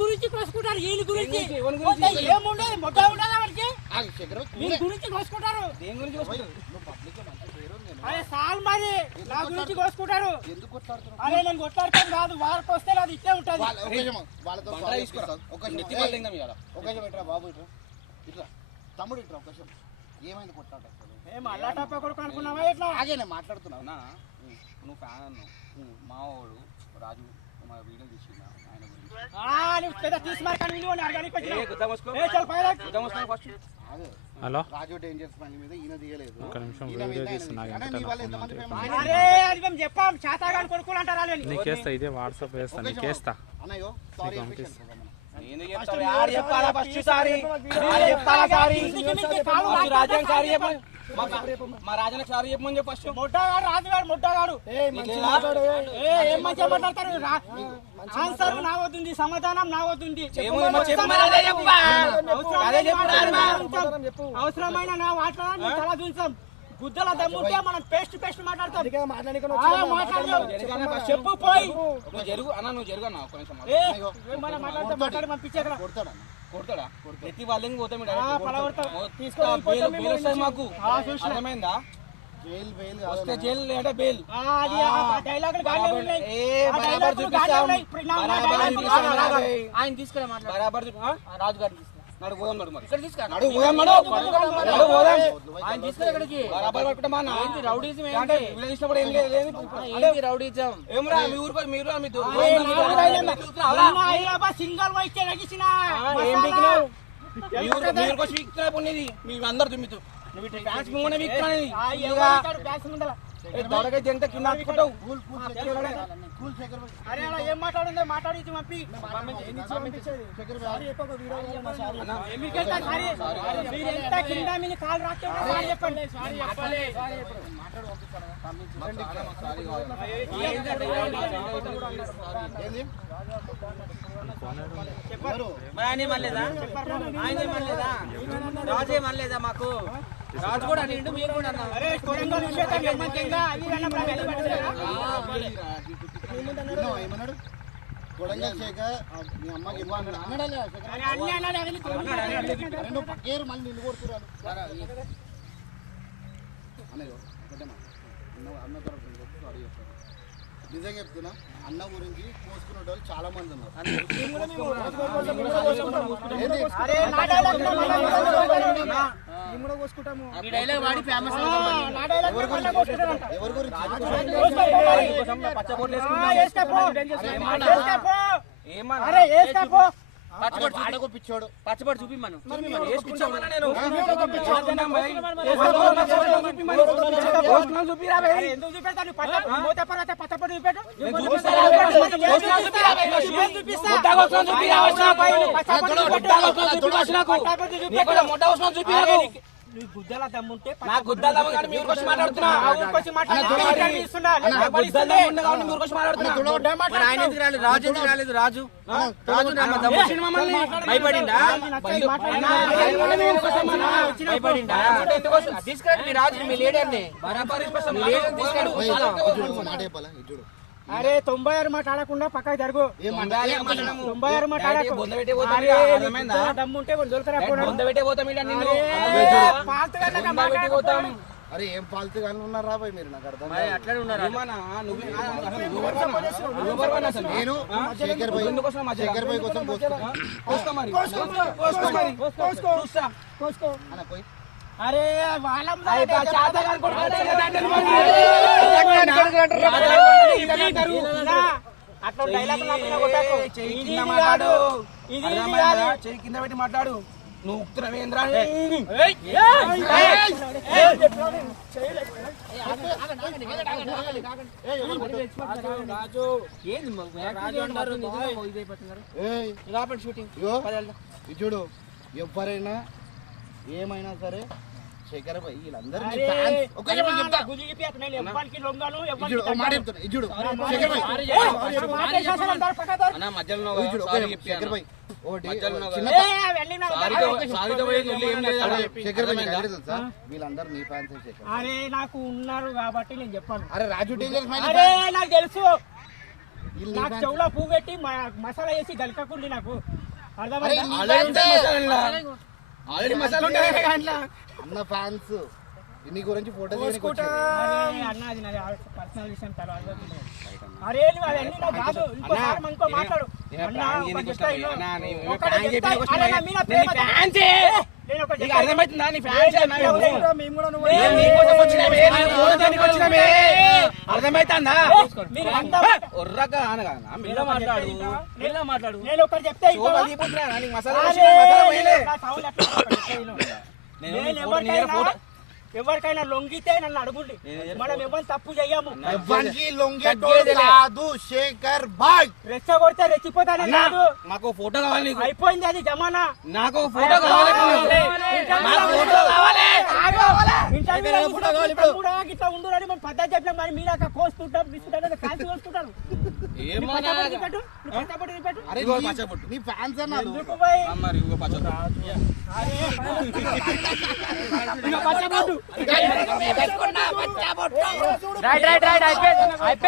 గురించి కోసుకుంటారు వీళ్ళ గురించి ఏముండదు మొట్ట ఉండదు వాడికి వీళ్ళ గురించి కోసుకుంటారు దేని గురించి కోసుకుంటారు అరే సాల్ మరి నా గురించి కోసుకుంటారు అరే నేను కొట్లాడతాను కాదు వారికి వస్తే అది ఇట్లే ఉంటుంది బాబు ఇట్లా తమ్ముడు ఇట్లా అవకాశం ఏమైంది కొట్లాట ఏం అల్లాటప్ప కొడుకు అనుకున్నావా ఇట్లా అదే నేను మాట్లాడుతున్నావు నువ్వు ఫ్యాన్ అన్నావు మావాడు రాజు మా వీడియో తీసిందా ఆయన గురించి హలో రాజు డేంజర్స్ పని మీద ఈయన తీయలేదు ఒక నిమిషం వీడియో తీస్తున్నా చెప్పాం శాతాగాని కొడుకులు అంటారా నీకేస్తా ఇదే వాట్సాప్ వేస్తా నీకేస్తా అన్నయ్యో పంపిస్తా మా రాజానికి సారీ చెప్పమని చెప్పి ఫస్ట్ ముట్టగాడు రాజుగాడు ముట్టగాడు ఏం మంచిగా మాట్లాడతారు ఆన్సర్ నా వద్దుంది సమాధానం నా వద్దుంది అవసరమైన నా మాట్లాడాలి తల చూసాం గుద్దల దమ్ముంటే మనం పేస్ట్ మాట్లాడతాం చెప్పు పోయి నువ్వు జరుగు అన్న నువ్వు జరుగు అన్న ఒక్క నిమిషం మాట్లాడి పంపించే కొడతాడా ప్రతి వాళ్ళకి పోతాం మాకు అర్థమైందా వస్తే జైలు లేదా బెయిల్ ఆయన తీసుకురా బరాబర్ రాజు గారు నడు పోదాం నడు మరి ఇక్కడ తీసుకురా నడు పోదాం నడు పోదాం ఆయన తీసుకురా ఇక్కడికి బరాబర్ పట్టుకుంటా ఏంటి రౌడీజం అంటే వీళ్ళ తీసినప్పుడు ఏం లేదు ఏంటి రౌడీజం ఏమరా మీ ఊరు మీరు మీ సింగల్ వైతే రగిసిన మీరు వచ్చి వీక్తున్నా పొన్నేది మీ అందరు తుమ్మితు నువ్వు ఇట్లా ఫ్యాన్స్ ముంగనే వీక్తున్నది దొడగైతే ఎంత కింద అనుకుంటావు అరే అలా ఏం మాట్లాడిందో మాట్లాడి పంపి ఎంత కింద మీద కాలు రాస్తే చెప్పండి రాజే మళ్ళేదా మాకు రాజు కూడా అనిండు మీరు కూడా అన్నారు ఏమన్నాడు కొడంగల్ శేఖర్ మీ అమ్మకి ఇవ్వాలి రెండు పక్కేరు మళ్ళీ నిన్ను కొడుతున్నారు అన్నయ్య అన్న తరఫు అడిగి చెప్తాను నిజంగా చెప్తున్నా అన్న గురించి కోసుకునే వాళ్ళు చాలా మంది ఉన్నారు ఎవరి గురించి పిచ్చోడు పచ్చబడి చూపి మనం గుద్దల దమ్ముంటే నా గుద్దల దమ్ము కానీ మీరు వచ్చి మాట్లాడుతున్నా రాజు ఎందుకు రాలేదు రాజు భయపడిండా భయపడిండా తీసుకురండి మీ రాజు మీ లీడర్ని అరే 96 మాట ఆడకుండా పక్కకి జరుగు 96 మాట దమ్ముంటే అరే ఏం పాల్తుగా ఉన్నారు రాబాయ్ మీరు నాకు అర్థం అట్లనే ఉన్నారు నేను శేఖర్ భాయ్ కోసం పోయి అరే వాళ్ళ అట్లా డైలాగ్ చెయ్యి కింద పెట్టి మాట్లాడు నువ్వు ఉత్తరవేంద్ర చూడు ఎవరైనా ఏమైనా సరే శేఖర్ భాయ్ వీళ్ళందరూ వీళ్ళందరూ నీ ఫ్యాన్స్. అరే నాకు ఉన్నారు కాబట్టి నేను చెప్పాను. అరే రాజు నాకు తెలుసు వీళ్ళు నాకు fans. చెవులో పువ్వు పెట్టి మసాలా వేసి గలకకుండి నాకు అరే అర్థమైందా? నీ ఆల్రెడీ fans. ఆల్రెడీ మసాలా ఉంటాయి దాంట్లో. అన్న ఫ్యాన్స్ నీ గురించి ఫోటో అరే అన్న అది నాది పర్సనల్ విషయం తర్వాత అరే అవన్నీ నాకు కాదు ఇంకోసారి మనతో మాట్లాడు అన్న ఒకటి చెప్తా విను. ఒకటి చెప్తా, అరే నా మీద ప్రేమ నేను ఒకటి చెప్తా. అర్థమవుతుందా నీ ఫ్యాన్స్ మేము కూడా నువ్వు అర్థమైతుందా మీరు అంతా ఒర్రగా అనగా మెల్ల మాట్లాడు మెల్ల మాట్లాడు నేను ఒకటి చెప్తే శోభ దీపుతున్నా నీకు మసాలా అరే, వేసిన మసాలా పోయలే. నా సౌండ్ ఎట్లా ఒకటి చెప్తే విను. నేను ఎవరికైనా లొంగితే నన్ను అడుగుండి మనం ఎవరిని తప్పు చెయ్యము ఎవరికి లొంగేటోడు కాదు శేఖర్ బాయ్. రెచ్చగొడితే రెచ్చిపోతానే కాదు మాకు ఫోటో కావాలి నీకు అయిపోయింది అది జమానా నాకు ఫోటో కావాలి నాకు ఫోటో కావాలి ఇట్లా ఉండురని మనం పద్ధతి చెప్పలేం మరి మీరు అక్కడ కోసుకుంటాం బిస్కుంటాం కాల్చి కోసుకుంటాను ఏమన్నా అరే ఇదిగో పచ్చబొట్టు. నీ ఫ్యాన్స్ అన్నారు ఎందుకు పోయి మరి ఇంకో పచ్చబొట్టు. పచ్చబొట్టు రైట్ రైట్ రైట్ అయిపోయింది